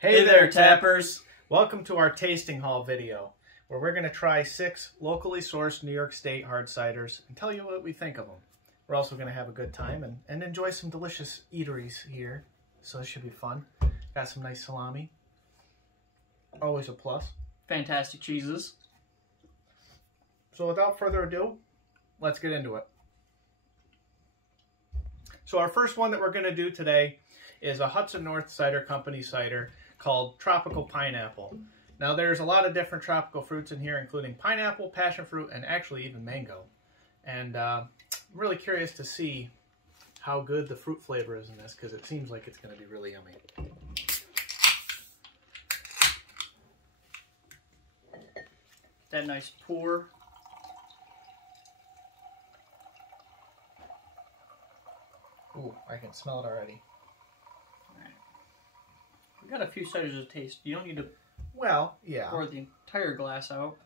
Hey there, tappers! Welcome to our tasting haul video, where we're going to try 6 locally sourced New York State hard ciders and tell you what we think of them. We're also going to have a good time and enjoy some delicious eateries here, so this should be fun. Got some nice salami. Always a plus. Fantastic cheeses. So without further ado, let's get into it. So our first one that we're going to do today is a Hudson North Cider Company cider called Tropical Pineapple. Now there's a lot of different tropical fruits in here, including pineapple, passion fruit, and actually even mango. And I'm really curious to see how good the fruit flavor is in this, because it seems like it's going to be really yummy. That nice pour. Ooh, I can smell it already. Alright. We got a few ciders to taste. You don't need to pour the entire glass out.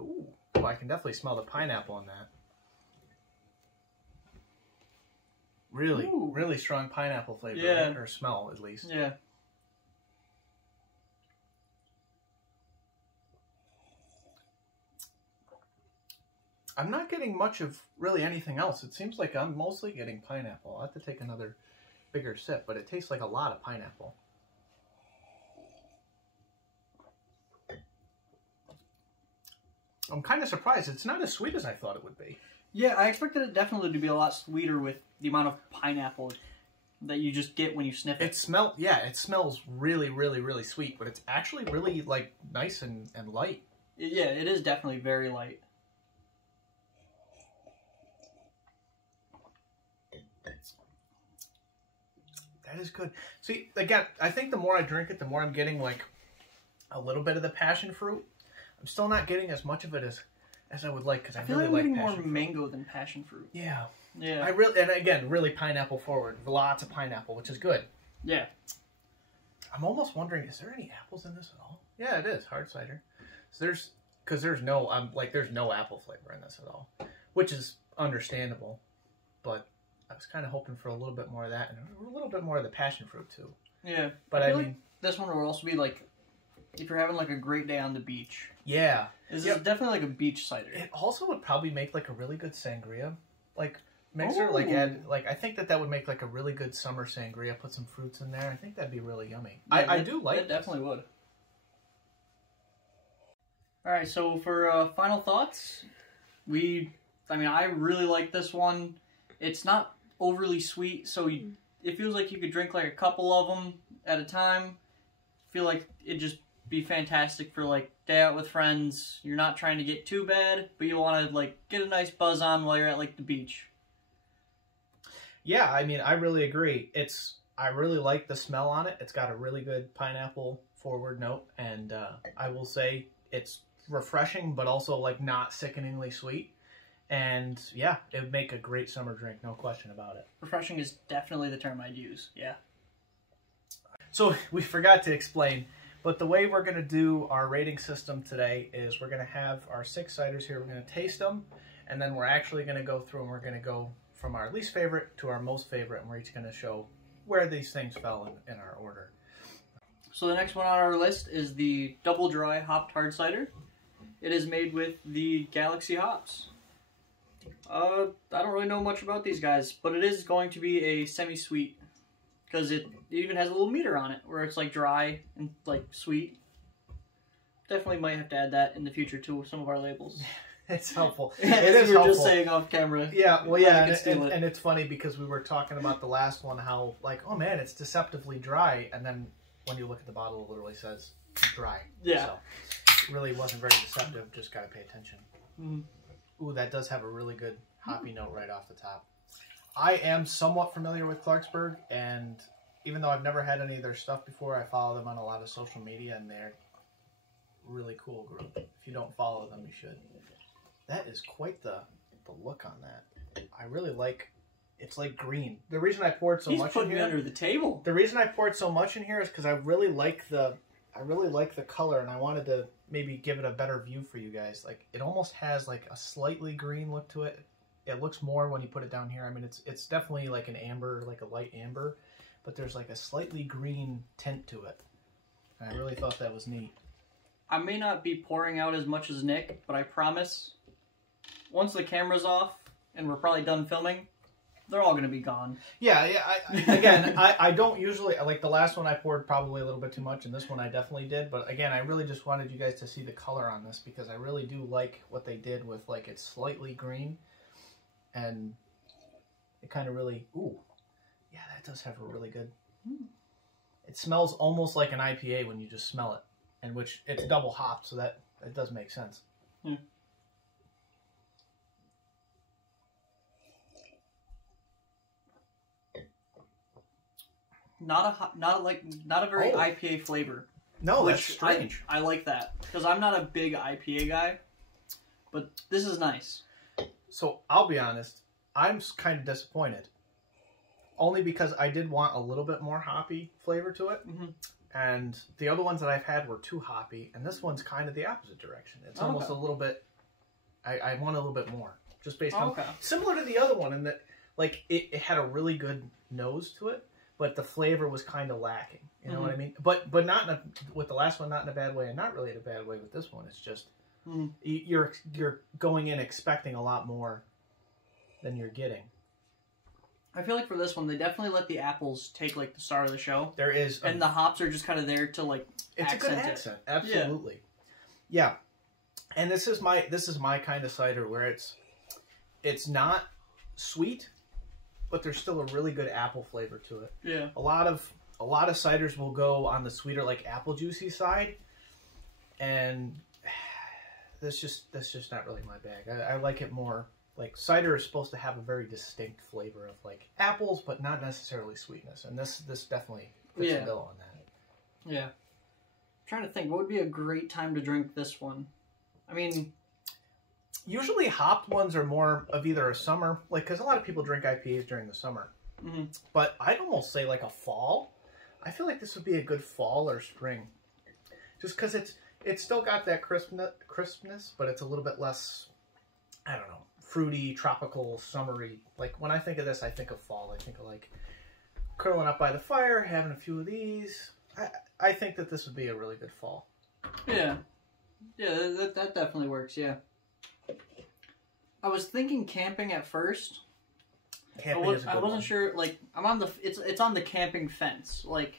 Ooh, I can definitely smell the pineapple in that. Really strong pineapple flavor, yeah. Right? Or smell, at least. Yeah. I'm not getting much of really anything else. It seems like I'm mostly getting pineapple. I'll have to take another bigger sip, but it tastes like a lot of pineapple. I'm kind of surprised. It's not as sweet as I thought it would be. Yeah, I expected it definitely to be a lot sweeter with the amount of pineapple that you just get when you sniff it. It smells really sweet, but it's actually really like nice and light. Yeah, it is definitely very light. That is good. See, again, I think the more I drink it, the more I'm getting like a little bit of the passion fruit. I'm still not getting as much of it as I would like, because I feel really like I'm like getting passion more fruit. mango than passion fruit. Yeah. Yeah. And again, really pineapple forward. Lots of pineapple, which is good. Yeah. I'm almost wondering, is there any apples in this at all? Yeah, it is hard cider. So there's no apple flavor in this at all, which is understandable, but I was kind of hoping for a little bit more of that and a little bit more of the passion fruit too. Yeah. But I mean, like this one will also be like, if you're having like a great day on the beach. Yeah. This is definitely like a beach cider. It also would probably make like a really good sangria, like mixer. I think that would make like a really good summer sangria. Put some fruits in there. I think that'd be really yummy. Yeah, I do like it. Definitely would. All right, so for final thoughts, I really like this one. It's not overly sweet, so it feels like you could drink like a couple of them at a time. Feel like it'd just be fantastic for like day out with friends. You're not trying to get too bad, but you want to like get a nice buzz on while you're at like the beach. Yeah, I mean, I really agree. I really like the smell on it. It's got a really good pineapple forward note, and I will say it's refreshing, but also like not sickeningly sweet. And yeah, it would make a great summer drink, no question about it. Refreshing is definitely the term I'd use, yeah. So we forgot to explain, but the way we're going to do our rating system today is we're going to have our 6 ciders here. We're going to taste them, and then we're actually going to go through and we're going to go from our least favorite to our most favorite, and we're each going to show where these things fell in our order. So the next one on our list is the Double Dry Hopped Hard Cider. It is made with the Galaxy hops. I don't really know much about these guys, but it is going to be a semi-sweet, because it even has a little meter on it, where it's like dry and like sweet. Definitely might have to add that in the future to some of our labels. It's helpful. It is helpful. Just saying off camera. Yeah, well, yeah, and it's funny because we were talking about the last one, how like, oh man, it's deceptively dry, and then when you look at the bottle, it literally says dry. Yeah. So it really wasn't very deceptive. Just gotta pay attention. Mm. Ooh, that does have a really good hoppy note right off the top. I am somewhat familiar with Clarksburg, and even though I've never had any of their stuff before, I follow them on a lot of social media, and they're a really cool group. If you don't follow them, you should. That is quite the look on that. I really like, it's like green. The reason I poured so much in here... He's putting me under the table. The reason I poured so much in here is because I really like the color, and I wanted to maybe give it a better view for you guys. Like, it almost has like a slightly green look to it. It looks more when you put it down here. I mean, it's definitely like an amber, like a light amber, but there's like a slightly green tint to it. And I really thought that was neat. I may not be pouring out as much as Nick, but I promise, once the camera's off and we're probably done filming, they're all going to be gone. Yeah. Again, I don't usually, like the last one I poured probably a little bit too much, and this one I definitely did. But again, I really just wanted you guys to see the color on this because I really do like what they did with like it's slightly green. And it kind of really, ooh, yeah, that does have a really good, it smells almost like an IPA when you just smell it. And which, it's double hopped, so that does make sense. Hmm. Not a very IPA flavor. No, that's strange. I like that because I'm not a big IPA guy, but this is nice. So I'll be honest, I'm kind of disappointed. Only because I did want a little bit more hoppy flavor to it. Mm-hmm. And the other ones that I've had were too hoppy, and this one's kind of the opposite direction. It's almost a little bit, I want a little bit more. Just based on, similar to the other one in that, like, it had a really good nose to it, but the flavor was kind of lacking. You know what I mean? But not with the last one, not in a bad way, and not really in a bad way with this one. It's just, you're going in expecting a lot more than you're getting. I feel like for this one, they definitely let the apples take like the star of the show. There is, and the hops are just kind of there to like. It's accent a good accent, absolutely. Yeah, and this is my kind of cider where it's not sweet, but there's still a really good apple flavor to it. Yeah, a lot of ciders will go on the sweeter like apple juicy side, and that's just not really my bag. I like it more. Like, cider is supposed to have a very distinct flavor of, like, apples, but not necessarily sweetness. And this definitely fits the bill on that. Yeah. I'm trying to think, what would be a great time to drink this one? I mean... Usually hopped ones are more of either a summer, like, because a lot of people drink IPAs during the summer. Mm-hmm. But I'd almost say, like, a fall. I feel like this would be a good fall or spring. Just because it's still got that crispness, but it's a little bit less, I don't know, fruity, tropical, summery. Like, when I think of this, I think of fall. I think of, like, curling up by the fire, having a few of these. I think that this would be a really good fall. Yeah. Yeah, that definitely works, yeah. I was thinking camping at first. Camping is a good I wasn't one. sure, like, it's on the camping fence. Like,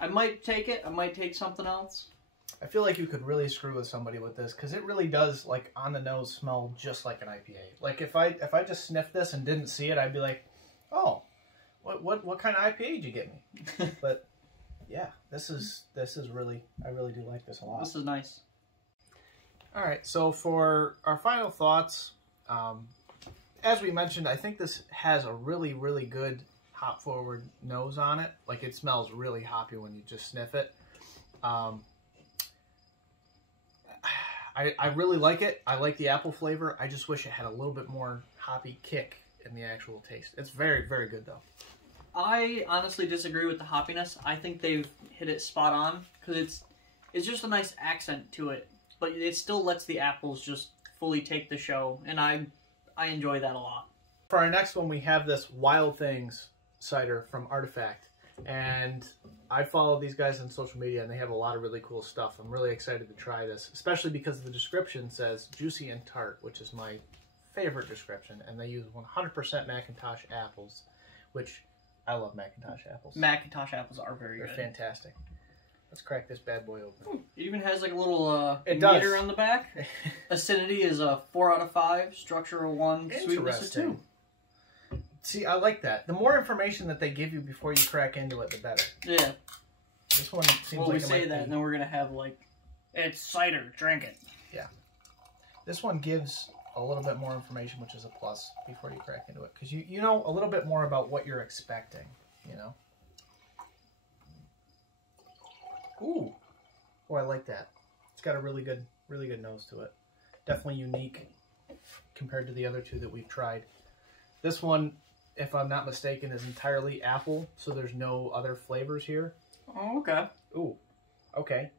I might take it, I might take something else. I feel like you could really screw with somebody with this because it really does, like, on the nose smell just like an IPA. Like, if I just sniffed this and didn't see it, I'd be like, oh, what kind of IPA did you get me? But yeah, this is really, I really do like this a lot. This is nice. All right, so for our final thoughts, as we mentioned, I think this has a really, really good hop forward nose on it. Like, it smells really hoppy when you just sniff it. I really like it. I like the apple flavor. I just wish it had a little bit more hoppy kick in the actual taste. It's very, very good, though. I honestly disagree with the hoppiness. I think they've hit it spot on because it's just a nice accent to it, but it still lets the apples just fully take the show, and I enjoy that a lot. For our next one, we have this Wild Things cider from Artifact. And I follow these guys on social media, and they have a lot of really cool stuff. I'm really excited to try this, especially because the description says juicy and tart, which is my favorite description. And they use 100% Macintosh apples, which I love Macintosh apples. Macintosh apples are very good. They're fantastic. Let's crack this bad boy open. It even has like a little it meter does. on the back. Acidity is a 4 out of 5, structure a 1, sweetness a 2. See, I like that. The more information that they give you before you crack into it, the better. Yeah. This one seems like we say that, and then we're going to have, like, it's cider, drink it. Yeah. This one gives a little bit more information, which is a plus, before you crack into it. Because you know a little bit more about what you're expecting, you know? Ooh. Oh, I like that. It's got a really good nose to it. Definitely unique compared to the other two that we've tried. This one, if I'm not mistaken, is entirely apple, so there's no other flavors here. Oh, okay. Ooh, okay.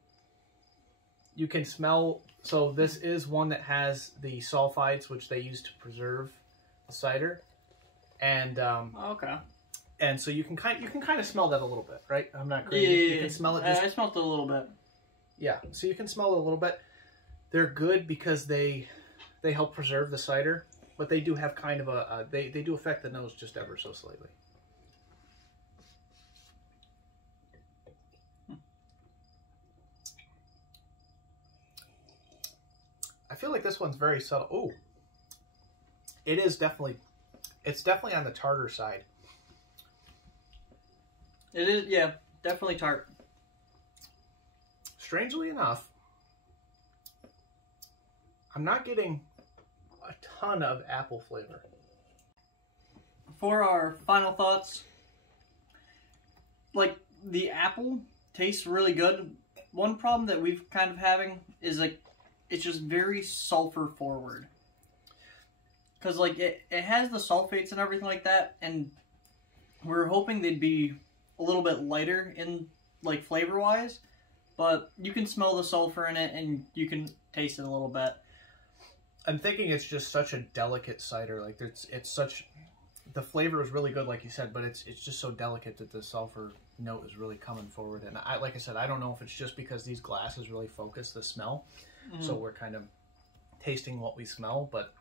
You can smell, so this is one that has the sulfites, which they use to preserve the cider. And okay. And so you can kind of smell that a little bit, right? I'm not Yeah, crazy. You can smell it. I smelled it a little bit. Yeah, so you can smell it a little bit. They're good because they help preserve the cider, but they do have kind of they do affect the nose just ever so slightly. I feel like this one's very subtle. Oh, it's definitely on the tartar side. It is, yeah, definitely tart. Strangely enough, I'm not getting a ton of apple flavor. For our final thoughts, like, the apple tastes really good. One problem that we've kind of having is, like, it's just very sulfur forward. Because, like, it has the sulfates and everything like that, and we're hoping they'd be a little bit lighter in, like, flavor-wise, but you can smell the sulfur in it, and you can taste it a little bit. I'm thinking it's just such a delicate cider. Like, it's such... The flavor is really good, like you said, but it's just so delicate that the sulfur note is really coming forward. And like I said, I don't know if it's just because these glasses really focus the smell, so we're kind of tasting what we smell, but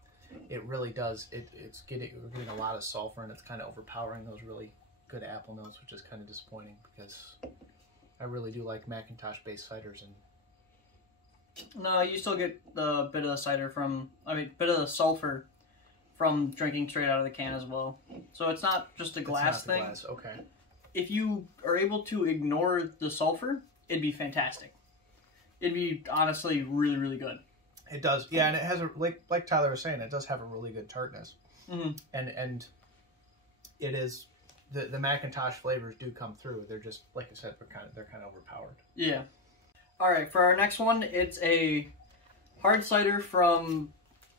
it really does. We're getting a lot of sulfur, and it's kind of overpowering those really good apple notes, which is kind of disappointing because I really do like Macintosh-based ciders. And No, you still get the bit of the cider from, bit of the sulfur from drinking straight out of the can as well. So it's not just a glass thing. Glass. Okay. If you are able to ignore the sulfur, it'd be fantastic. It'd be honestly really, really good. It does, yeah, and it has like Tyler was saying, it does have a really good tartness, and it is the Macintosh flavors do come through. They're just like I said, they're kind of overpowered. Yeah. All right, for our next one, it's a hard cider from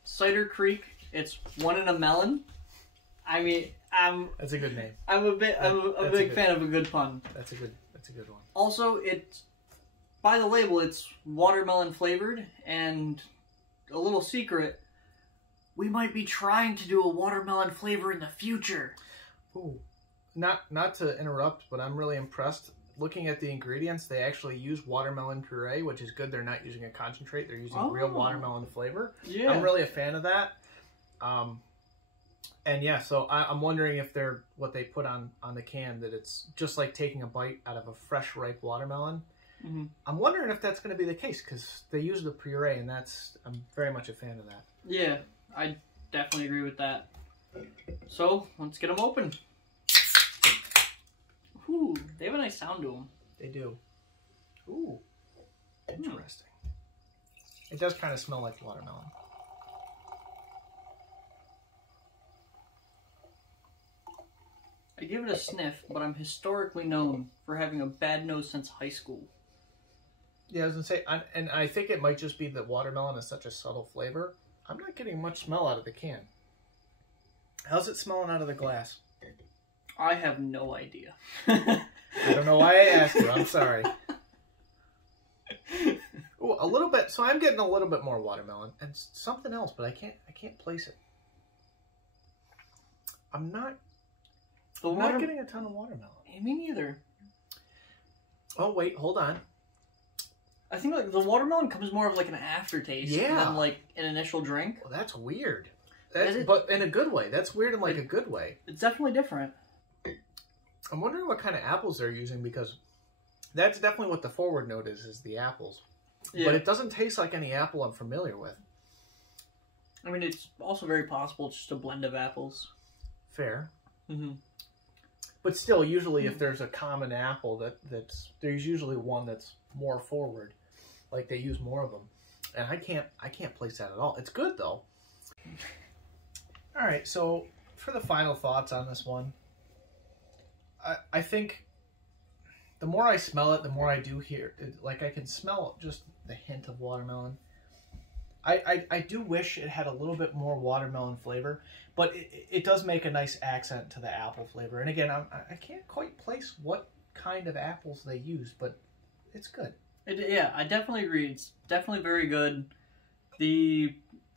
Cider Creek. It's One in a Melon. I mean, That's a good name. I'm a big fan of a good pun. That's a good one. Also, it's by the label, it's watermelon flavored, and a little secret, we might be trying to do a watermelon flavor in the future. Ooh, not to interrupt, but I'm really impressed. Looking at the ingredients, they actually use watermelon puree, which is good. They're not using a concentrate; they're using real watermelon flavor. Yeah, I'm really a fan of that. And yeah, so I'm wondering if they're what they put on the can, that it's just like taking a bite out of a fresh, ripe watermelon. I'm wondering if that's going to be the case, because they use the puree, and I'm very much a fan of that. Yeah, I definitely agree with that. So, let's get them open. Ooh, they have a nice sound to them. They do. Ooh, interesting. It does kind of smell like watermelon. I give it a sniff, but I'm historically known for having a bad nose since high school. Yeah, I was going to say, and I think it might just be that watermelon is such a subtle flavor. I'm not getting much smell out of the can. How's it smelling out of the glass? I have no idea. I don't know why I asked you. I'm sorry. Ooh, a little bit. So I'm getting a little bit more watermelon and something else, but I can't place it. I'm not getting a ton of watermelon. Me neither. Oh wait, hold on. I think like the watermelon comes more of like an aftertaste than like an initial drink. Well, that's weird. But in a good way. That's weird in like a good way. It's definitely different. I'm wondering what kind of apples they're using, because that's definitely what the forward note is the apples. Yeah. But it doesn't taste like any apple I'm familiar with. I mean, it's also very possible it's just a blend of apples. Fair. But still, usually if there's a common apple, there's usually one that's more forward. Like they use more of them. And I can't place that at all. It's good though. All right, so for the final thoughts on this one, I think the more I smell it, the more I do hear it. Like I can smell just the hint of watermelon. I do wish it had a little bit more watermelon flavor, but it does make a nice accent to the apple flavor. And again, I can't quite place what kind of apples they use, but it's good. Yeah, I definitely agree. It's definitely very good. The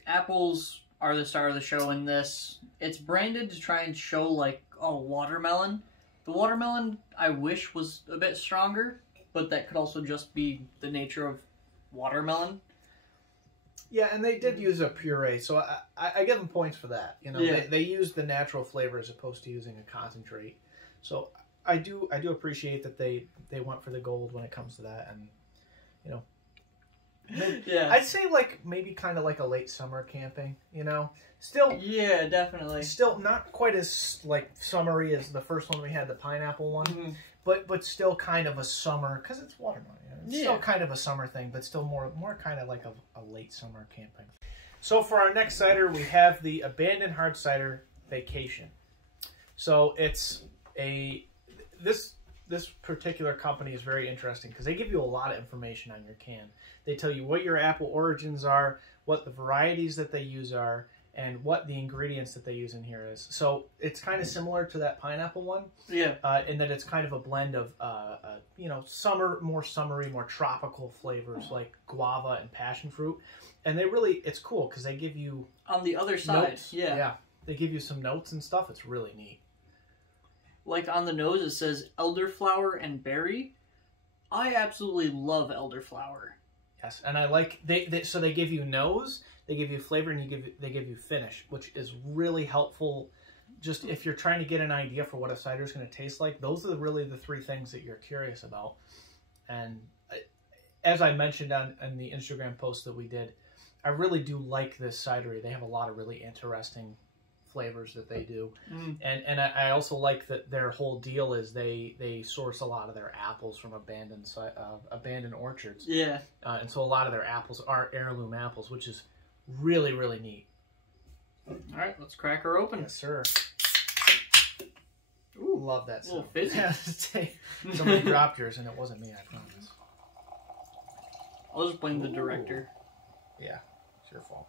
apples are the star of the show in this. It's branded to try and show like, oh, watermelon, The watermelon, I wish, was a bit stronger, but that could also just be the nature of watermelon. Yeah, and they did use a puree, so I give them points for that. You know, Yeah. they used the natural flavor as opposed to using a concentrate. So I do appreciate that they went for the gold when it comes to that, and you know, Yeah. I'd say like maybe kind of like a late summer camping. You know, still Yeah, definitely. still not quite as like summery as the first one we had, the pineapple one, Mhm. but still kind of a summer because it's watermelon. You know? It's still kind of a summer thing, but still more kind of like a late summer camping. So for our next cider, we have the Abandoned Hard Cider Vacation. So it's this particular company is very interesting because they give you a lot of information on your can. They tell you what your apple origins are, what the varieties that they use are, and what the ingredients that they use in here is. So it's kind of similar to that pineapple one, Yeah. in that it's kind of a blend of you know, more summery, more tropical flavors like guava and passion fruit. And it's cool because they give you On the other side, notes. yeah. They give you some notes and stuff. It's really neat. Like on the nose, it says elderflower and berry. I absolutely love elderflower. Yes, and I like so they give you nose, they give you flavor, and they give you finish, which is really helpful. Just if you're trying to get an idea for what a cider is going to taste like, those are really the three things that you're curious about. And as I mentioned on the Instagram post that we did, I really do like this cidery. They have a lot of really interesting flavors that they do, and I also like that their whole deal is they source a lot of their apples from abandoned orchards. Yeah. And so a lot of their apples are heirloom apples, which is really, really neat. All right, let's crack her open. Yes, sir. Ooh, love that A little sound. fizzy. Yeah, somebody dropped yours, and it wasn't me, I promise. I'll just blame the director. Yeah, it's your fault.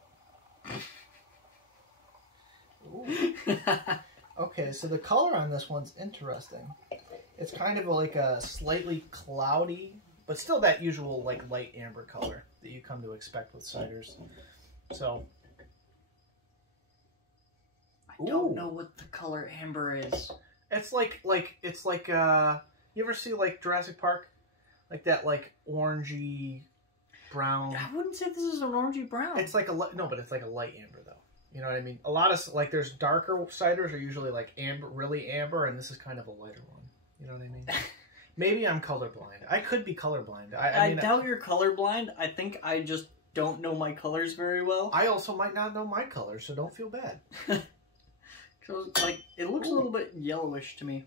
Okay, so the color on this one's interesting. It's kind of like a slightly cloudy, but still that usual like light amber color that you come to expect with ciders. So I don't know what the color amber is. it's like you ever see like Jurassic Park, like that like orangey brown. I wouldn't say this is an orangey brown. It's like no, but it's like a light amber though. You know what I mean? A lot of like there's darker ciders are usually like amber, really amber, and this is kind of a lighter one. You know what I mean? Maybe I'm colorblind. I could be colorblind. I mean, doubt you're colorblind. I think I just don't know my colors very well. I also might not know my colors, so don't feel bad. So, like, it looks a little bit yellowish to me.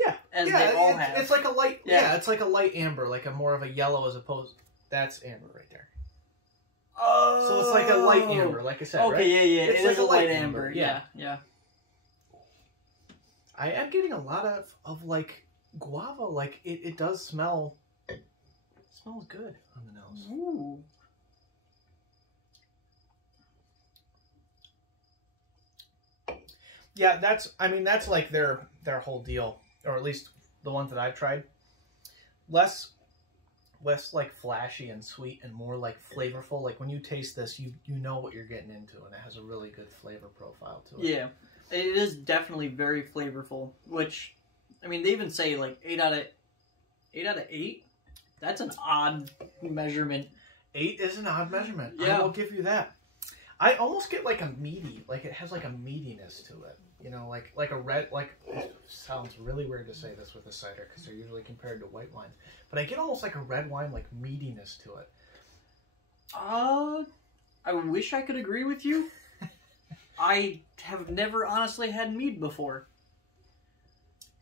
Yeah, As they all have. It's like a light. Yeah. Yeah, it's like a light amber, like a more of a yellow as opposed. That's amber right there. Oh. So it's like a light amber, like I said. Okay, right? yeah. It's It like is a a light light amber, amber. yeah. Yeah. I am getting a lot of like guava. Like it does smell. It smells good on the nose. Ooh. Yeah, that's like their whole deal, or at least the ones that I've tried. Less like flashy and sweet, and more like flavorful. Like when you taste this, you know what you're getting into, and it has a really good flavor profile to it. Yeah. It is definitely very flavorful, which, I mean, they even say, like, 8 out of 8? That's an odd measurement. 8 is an odd measurement. Yeah. I will give you that. I almost get like a meaty, like it has like a meatiness to it. You know, like a red, like, it sounds really weird to say this with a cider because they're usually compared to white wines. But I get almost like a red wine, like meatiness to it. I wish I could agree with you. I have never honestly had mead before.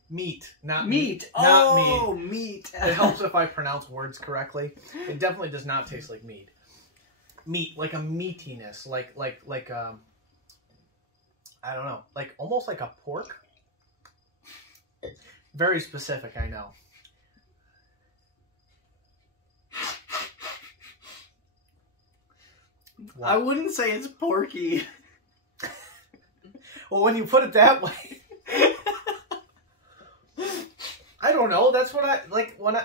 Meat, not Meat. Not Oh, mead. meat. It helps if I pronounce words correctly. It definitely does not taste like mead. Meat, like a meatiness, like I don't know, like almost like a pork. Very specific, I know. Wow. I wouldn't say it's porky. Well, when you put it that way, I don't know. That's what I like when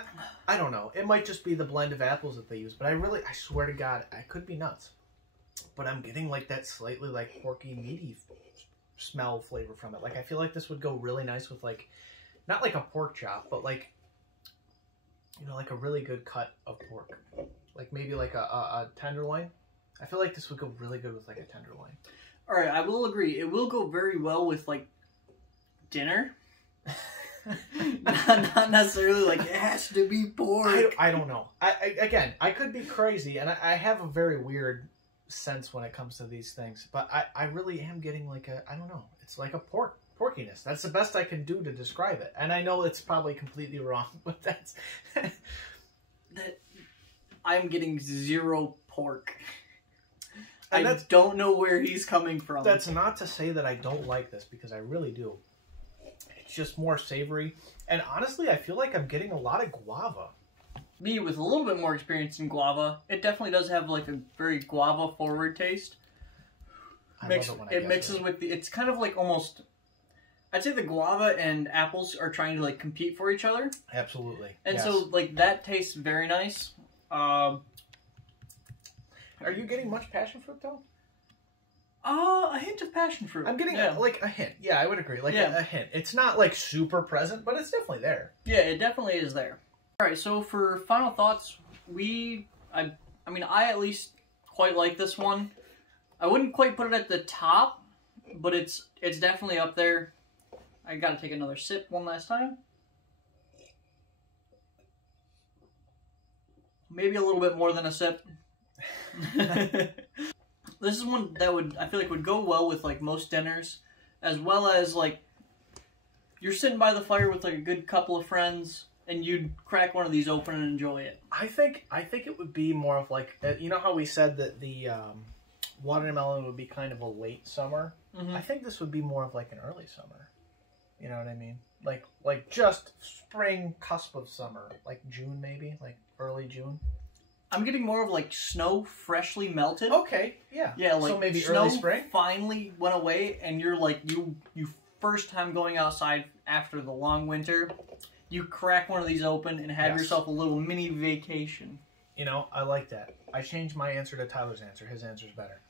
I don't know. It might just be the blend of apples that they use, but I swear to God, I could be nuts. But I'm getting like that slightly like porky, meaty smell flavor from it. Like I feel like this would go really nice with like not like a pork chop, but like, you know, like a really good cut of pork. Like maybe like a tenderloin. I feel like this would go really good with like a tenderloin. All right, I will agree. It will go very well with like dinner. not necessarily like it has to be pork. I don't know. Again, I could be crazy, and I have a very weird sense when it comes to these things. But I really am getting like I don't know. It's like a porkiness. That's the best I can do to describe it. And I know it's probably completely wrong, but that's that I'm getting zero pork. And I don't know where he's coming from. That's not to say that I don't like this, because I really do. It's just more savory. And honestly, I feel like I'm getting a lot of guava. Me, with a little bit more experience in guava, it definitely does have like a very guava forward taste. It mixes with the, it's kind of like almost, I'd say the guava and apples are trying to like compete for each other. Absolutely. And so like that tastes very nice. Are you getting much passion fruit though? A hint of passion fruit. I'm getting like a hint. Yeah, I would agree. Like a hint. It's not like super present, but it's definitely there. Yeah, it definitely is there. All right, so for final thoughts, I mean, I at least quite like this one. I wouldn't quite put it at the top, but it's definitely up there. I gotta take another sip one last time. Maybe a little bit more than a sip. This is one that I feel like would go well with like most dinners, as well as like you're sitting by the fire with like a good couple of friends, and you'd crack one of these open and enjoy it. I think it would be more of like, you know how we said that the watermelon would be kind of a late summer. Mm-hmm. I think this would be more of like an early summer. You know what I mean? Like just spring, cusp of summer, like June maybe, like early June. I'm getting more of like snow freshly melted. Okay, yeah. Yeah, like so maybe snow early spring finally went away, and you're like you first time going outside after the long winter. You crack one of these open and have yourself a little mini vacation. You know, I like that. I changed my answer to Tyler's answer. His answer's better.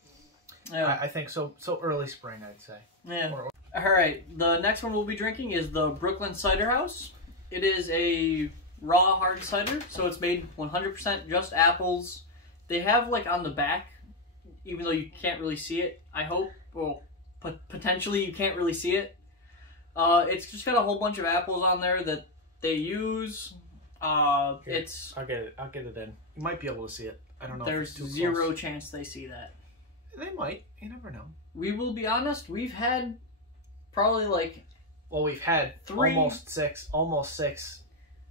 Yeah. I think so. So early spring, I'd say. Yeah. All right. The next one we'll be drinking is the Brooklyn Cider House. It is a raw hard cider, so it's made 100% just apples. They have like on the back, even though you can't really see it, I hope, well, potentially you can't really see it. It's just got a whole bunch of apples on there that they use. I'll get it in. You might be able to see it. I don't know. There's zero chance they see that. They might. You never know. We will be honest. We've had probably like. Well, we've had almost six,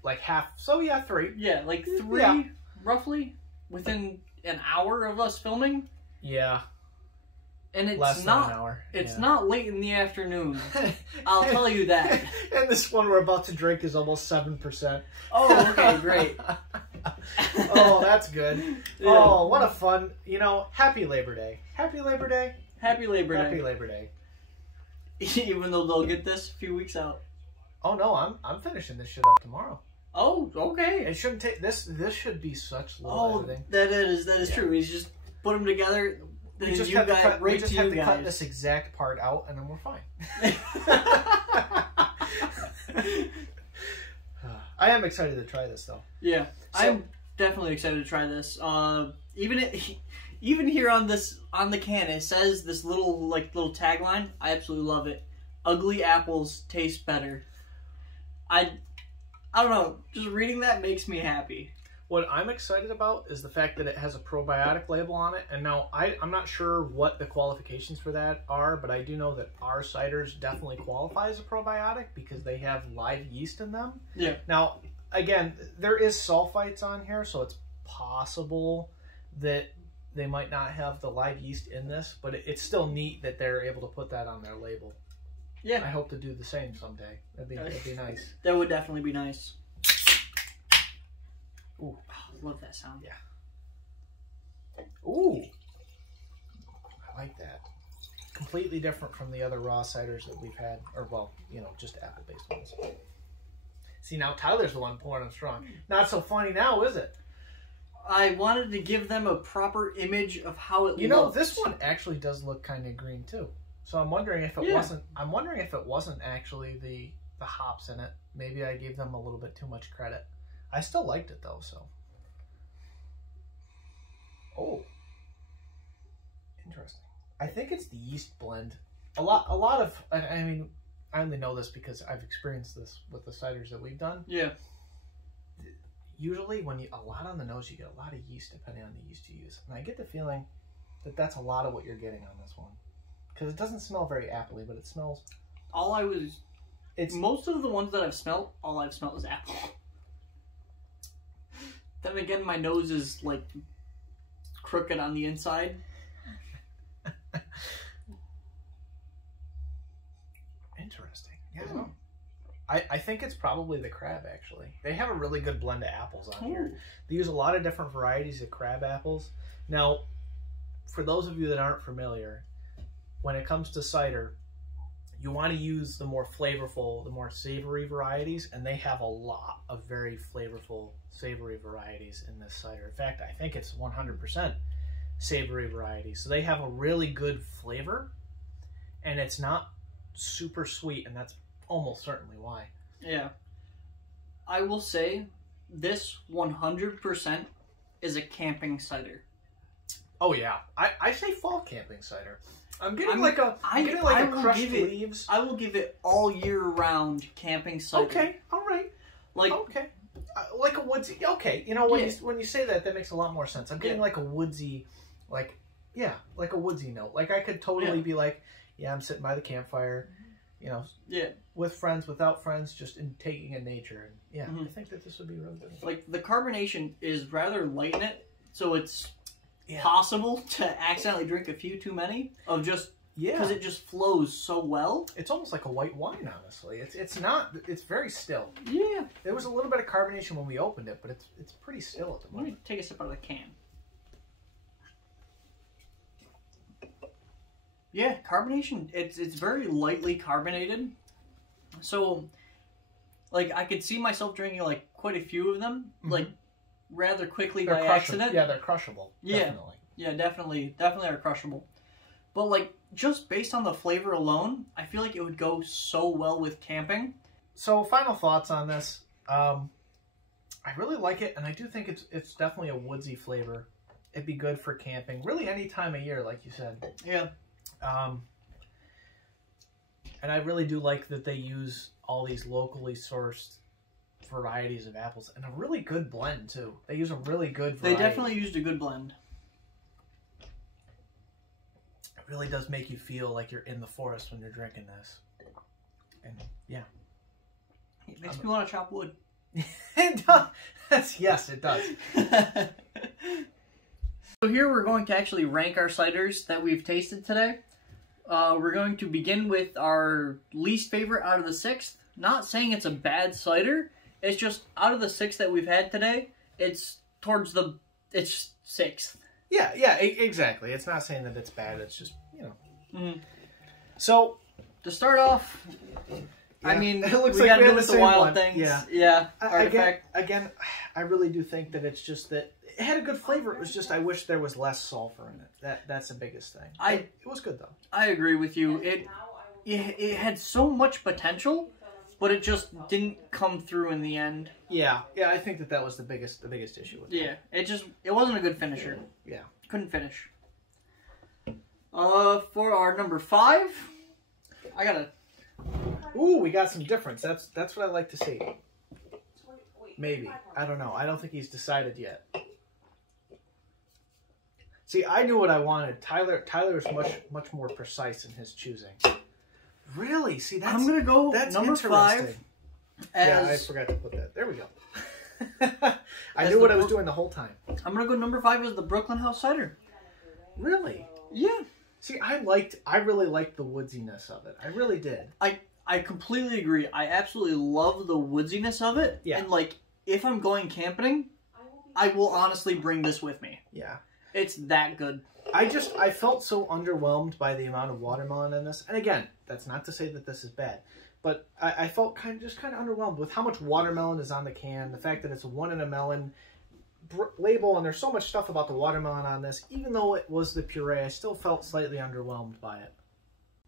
like half. So yeah, 3. Yeah, like 3, roughly, within an hour of us filming. Yeah. And it's less not. Than an hour. It's not late in the afternoon. I'll tell you that. And this one we're about to drink is almost 7%. Oh, okay, great. Oh, that's good. Yeah. Oh, what a fun, happy Labor Day. Happy Labor Day. Happy Labor Day. Happy Labor Day. Even though they'll get this a few weeks out. Oh no, I'm finishing this shit up tomorrow. Oh, okay. It shouldn't take this should be such low editing. That is true. He's just put them together. We just have to cut this exact part out, and then we're fine. I am excited to try this, though. Yeah, I'm definitely excited to try this. Even here on the can, it says this little tagline. I absolutely love it. Ugly apples taste better. I don't know. Just reading that makes me happy. What I'm excited about is the fact that it has a probiotic label on it. And now I'm not sure what the qualifications for that are, but I do know that our ciders definitely qualify as a probiotic because they have live yeast in them. Yeah. Now, again, there is sulfites on here, so it's possible that they might not have the live yeast in this, but it's still neat that they're able to put that on their label. Yeah. I hope to do the same someday. That'd be nice. That would definitely be nice. Ooh, I love that sound. Yeah. Ooh. I like that. Completely different from the other raw ciders that we've had. Or, well, just apple-based ones. See, now Tyler's the one pouring them strong. Not so funny now, is it? I wanted to give them a proper image of how it looks. This one actually does look kind of green, too. So I'm wondering if it wasn't... I'm wondering if it wasn't actually the the hops in it. Maybe I gave them a little bit too much credit. I still liked it though, so. Oh. Interesting. I think it's the yeast blend. A lot of, I mean, I only know this because I've experienced this with the ciders that we've done. Yeah. Usually when a lot on the nose, you get a lot of yeast depending on the yeast you use. And I get the feeling that that's a lot of what you're getting on this one. Because it doesn't smell very appley, but it smells... Most of the ones that I've smelled, all I've smelled is apple. Then again, my nose is, like, crooked on the inside. Interesting. Yeah, I don't know. I think it's probably the crab, actually. They have a really good blend of apples on here. They use a lot of different varieties of crab apples. Now, for those of you that aren't familiar, when it comes to cider, you want to use the more flavorful, the more savory varieties, and they have a lot of very flavorful, savory varieties in this cider. In fact, I think it's 100% savory varieties. So they have a really good flavor, and it's not super sweet, and that's almost certainly why. Yeah. I will say this 100% is a camping cider. Oh yeah. I say fall camping cider. I'm getting like a crushed leaves. I will give it all year round camping cider. Okay, all right. Like okay. Like a woodsy. Okay, you know when you say that makes a lot more sense. I'm getting like a woodsy, like a woodsy note. Like I could totally be like, I'm sitting by the campfire, with friends, without friends, just taking in nature. And I think that this would be really good. Like the carbonation is rather light in it, so it's possible to accidentally drink a few too many of just because it just flows so well. It's almost like a white wine, honestly. It's not. It's very still. Yeah. There was a little bit of carbonation when we opened it, but it's pretty still at the moment. Let me take a sip out of the can. Yeah, carbonation. It's very lightly carbonated, so like I could see myself drinking like quite a few of them, like rather quickly by accident. Yeah, they're crushable. Definitely. Yeah, definitely are crushable. But like just based on the flavor alone, I feel like it would go so well with camping. So final thoughts on this. I really like it, and I do think it's definitely a woodsy flavor. It'd be good for camping, really any time of year, like you said. Yeah. And I really do like that they use all these locally sourced varieties of apples and a really good blend too. They use a really good variety. They definitely used a good blend. It really does make you feel like you're in the forest when you're drinking this. And yeah. It makes me want to chop wood. It does. Yes, it does. So here we're going to actually rank our ciders that we've tasted today. We're going to begin with our least favorite out of the 6th. Not saying it's a bad cider. It's just out of the 6 that we've had today, it's 6th. Yeah, exactly. It's not saying that it's bad. It's just, So, to start off, I mean, it looks we like got to go with the wild one. things. Yeah. Artifact. Again, I really do think that it's just that it had a good flavor. It was just I wish there was less sulfur in it. That's the biggest thing. It was good though. I agree with you. It had so much potential, but it just didn't come through in the end. Yeah. I think that was the biggest issue with it. Yeah, it wasn't a good finisher. Yeah, couldn't finish. For our number 5, I gotta. Ooh, we got some difference. That's what I like to see. Maybe. I don't know. I don't think he's decided yet. See, I knew what I wanted. Tyler's much more precise in his choosing. Really? See, I'm gonna go number 5. Yeah, I forgot to put that. There we go. I knew what I was doing the whole time. I'm gonna go number 5 as the Brooklyn House Cider. Really? Yeah. See, I really liked the woodsiness of it. I really did. I completely agree. I absolutely love the woodsiness of it. Yeah. And like, if I'm going camping, I will honestly bring this with me. Yeah. It's that good. I felt so underwhelmed by the amount of watermelon in this. And again, that's not to say that this is bad. But I felt kind of underwhelmed with how much watermelon is on the can. The fact that it's a 1 in a melon label, and there's so much stuff about the watermelon on this. Even though it was the puree, I still felt slightly underwhelmed by it.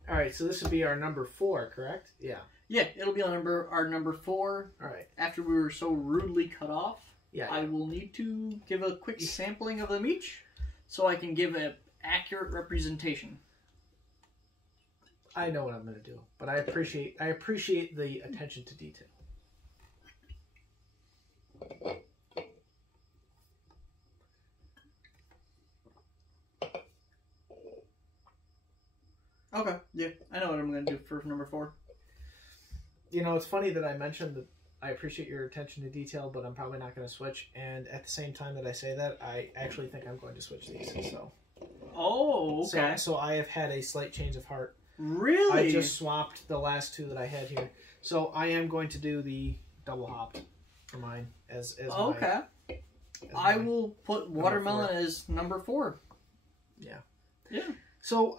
All right, so this would be our number 4, correct? Yeah. Yeah, it'll be on our number 4. All right. After we were so rudely cut off, Yeah. I will need to give a quick sampling of them each so I can give an accurate representation. I know what I'm going to do, but I appreciate the attention to detail. Okay, yeah, I know what I'm going to do for number 4. You know, it's funny that I mentioned that I appreciate your attention to detail, but I'm probably not going to switch. And at the same time that I say that, I actually think I'm going to switch these. So. Oh, okay. So I have had a slight change of heart. Really? I just swapped the last 2 that I had here. So I am going to do the double hop for mine as okay. I will put watermelon as number 4. Yeah. Yeah. So,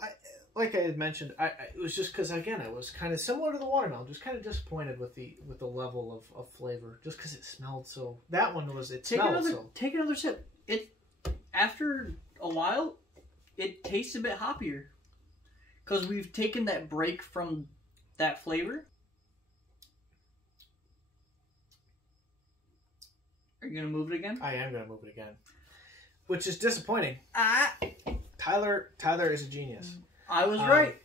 like I had mentioned, it was just because, again, I was kind of similar to the watermelon, just kind of disappointed with the level of flavor, just because it smelled so. That one was Take another sip. After a while, it tastes a bit hoppier, because we've taken that break from that flavor. Are you gonna move it again? I am gonna move it again, which is disappointing. Tyler is a genius. I was right.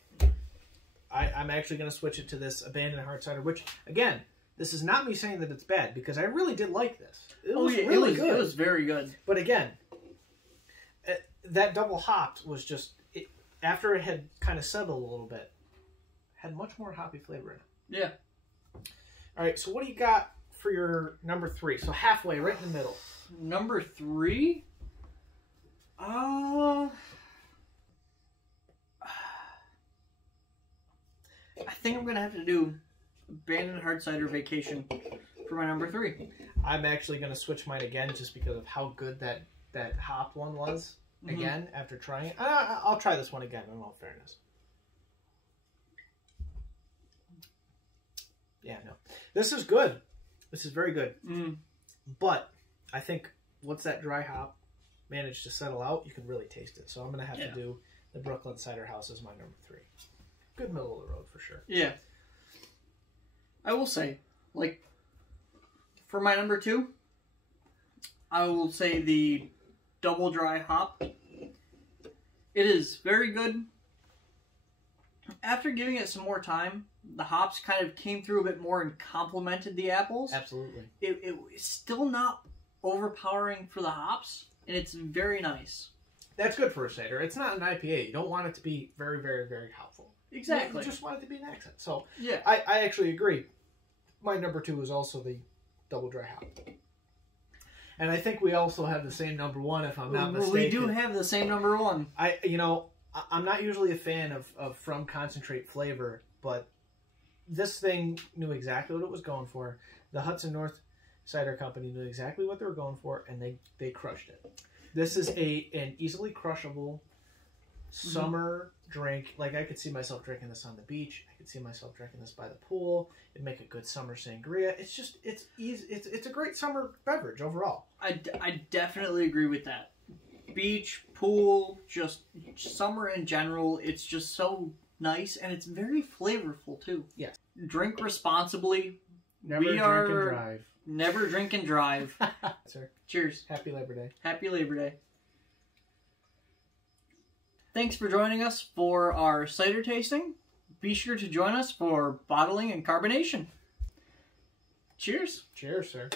I'm actually going to switch it to this Abandoned Hard Cider, which, again, this is not me saying that it's bad, because I really did like this. It was really good. It was very good. But again, that double hopped was just, after it had kind of settled a little bit, had much more hoppy flavor in it. Yeah. All right, so what do you got for your number 3? So halfway, right in the middle. Number 3? I think I'm going to have to do Abandoned Hard Cider Vacation for my number 3. I'm actually going to switch mine again just because of how good that hop one was. Again, after trying it. I'll try this one again, in all fairness. Yeah, no. This is good. This is very good. But I think once that dry hop managed to settle out, you can really taste it. So I'm going to have to do the Brooklyn Cider House as my number 3. Good middle of the road for sure. Yeah. I will say, like, for my number 2, I will say the double dry hop. It is very good. After giving it some more time, the hops kind of came through a bit more and complemented the apples. Absolutely. It's still not overpowering for the hops, and it's very nice. That's good for a cider. It's not an IPA. You don't want it to be very, very, very hopful. Exactly. You just want it to be an accent. So yeah, I actually agree. My number 2 is also the double dry hop. And I think we also have the same number 1, if I'm not mistaken. We do have the same number 1. I'm not usually a fan of from concentrate flavor, but this thing knew exactly what it was going for. The Hudson North Cider Company knew exactly what they were going for, and they crushed it. This is an easily crushable summer drink. Like, I could see myself drinking this on the beach. I could see myself drinking this by the pool. It'd make a good summer sangria. It's just, it's easy. It's a great summer beverage overall. I definitely agree with that. Beach, pool, just summer in general. It's just so nice, and it's very flavorful too. Yes. Drink responsibly. Never drink and drive. Never drink and drive. Sir. Cheers. Happy Labor Day. Happy Labor Day. Thanks for joining us for our cider tasting. Be sure to join us for bottling and carbonation. Cheers. Cheers, sir.